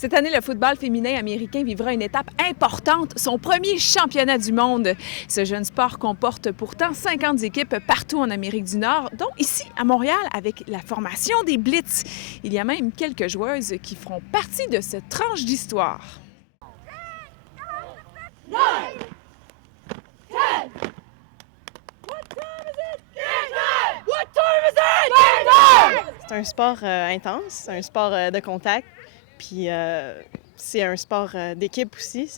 Cette année, le football féminin américain vivra une étape importante, son premier championnat du monde. Ce jeune sport comporte pourtant 50 équipes partout en Amérique du Nord, dont ici à Montréal avec la formation des Blitz. Il y a même quelques joueuses qui feront partie de cette tranche d'histoire. C'est un sport intense, c'est un sport de contact, puis c'est un sport d'équipe aussi.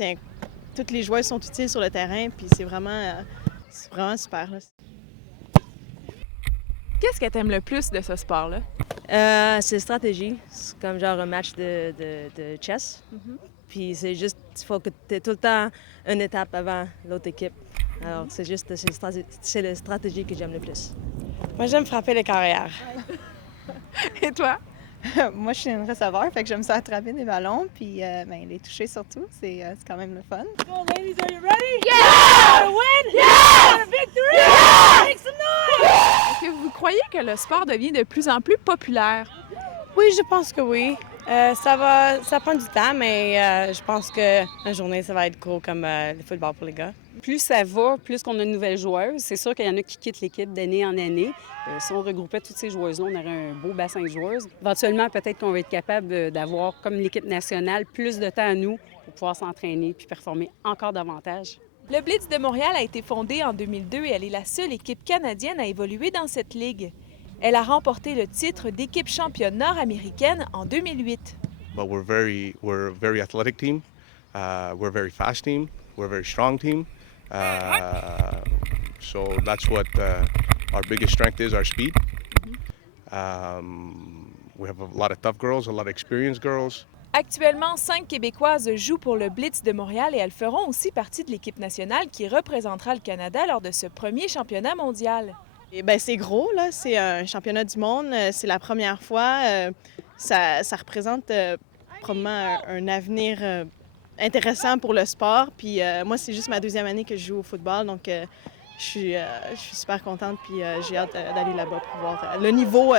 Toutes les joueuses sont utiles sur le terrain, puis c'est vraiment super. Là. Qu'est-ce que tu aimes le plus de ce sport-là? C'est stratégie. C'est comme genre un match de chess. Puis c'est juste, il faut que tu aies tout le temps une étape avant l'autre équipe. Alors c'est la stratégie que j'aime le plus. Moi, j'aime frapper les carrières. Et toi? Moi, je suis une receveur, fait que j'aime ça attraper des ballons, puis les toucher surtout, c'est quand même le fun. Go, ladies, are you ready? Yeah! Win! Yeah! Victory! Yeah! Make some noise! Est-ce que vous croyez que le sport devient de plus en plus populaire? Oui, je pense que oui. Ça prend du temps, mais je pense qu'une journée, ça va être gros comme le football pour les gars. Plus ça va, plus qu'on a de nouvelles joueuses. C'est sûr qu'il y en a qui quittent l'équipe d'année en année. Si on regroupait toutes ces joueuses-là, on aurait un beau bassin de joueuses. Éventuellement, peut-être qu'on va être capable d'avoir, comme l'équipe nationale, plus de temps à nous pour pouvoir s'entraîner puis performer encore davantage. Le Blitz de Montréal a été fondé en 2002 et elle est la seule équipe canadienne à évoluer dans cette ligue. Elle a remporté le titre d'équipe championne nord-américaine en 2008. But we're a very athletic team. We're a very fast team. We're a very strong team. So that's what our biggest strength is, our speed. We have a lot of tough girls, a lot of experienced girls. Actuellement, 5 Québécoises jouent pour le Blitz de Montréal et elles feront aussi partie de l'équipe nationale qui représentera le Canada lors de ce premier championnat mondial. Et ben c'est gros, là. C'est un championnat du monde. C'est la première fois. Ça représente probablement un avenir intéressant pour le sport. Puis moi, c'est juste ma deuxième année que je joue au football. Donc, je suis super contente. Puis j'ai hâte d'aller là-bas pour voir le niveau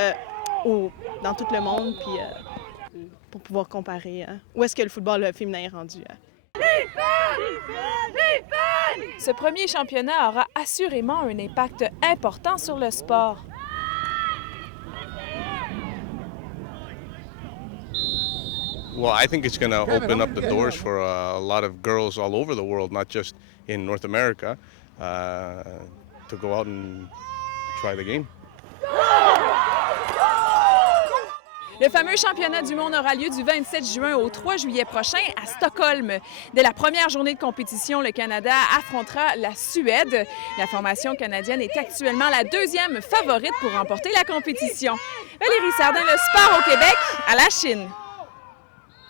dans tout le monde. Puis pour pouvoir comparer où est-ce que le football féminin est rendu. Ce premier championnat aura assurément un impact important sur le sport. Well, I think it's going to open up the doors for a lot of girls all over the world, not just in North America, to go out and try the game. Le fameux championnat du monde aura lieu du 27 juin au 3 juillet prochain à Stockholm. Dès la première journée de compétition, le Canada affrontera la Suède. La formation canadienne est actuellement la deuxième favorite pour remporter la compétition. Valérie Sardin, le sport au Québec, à la Chine.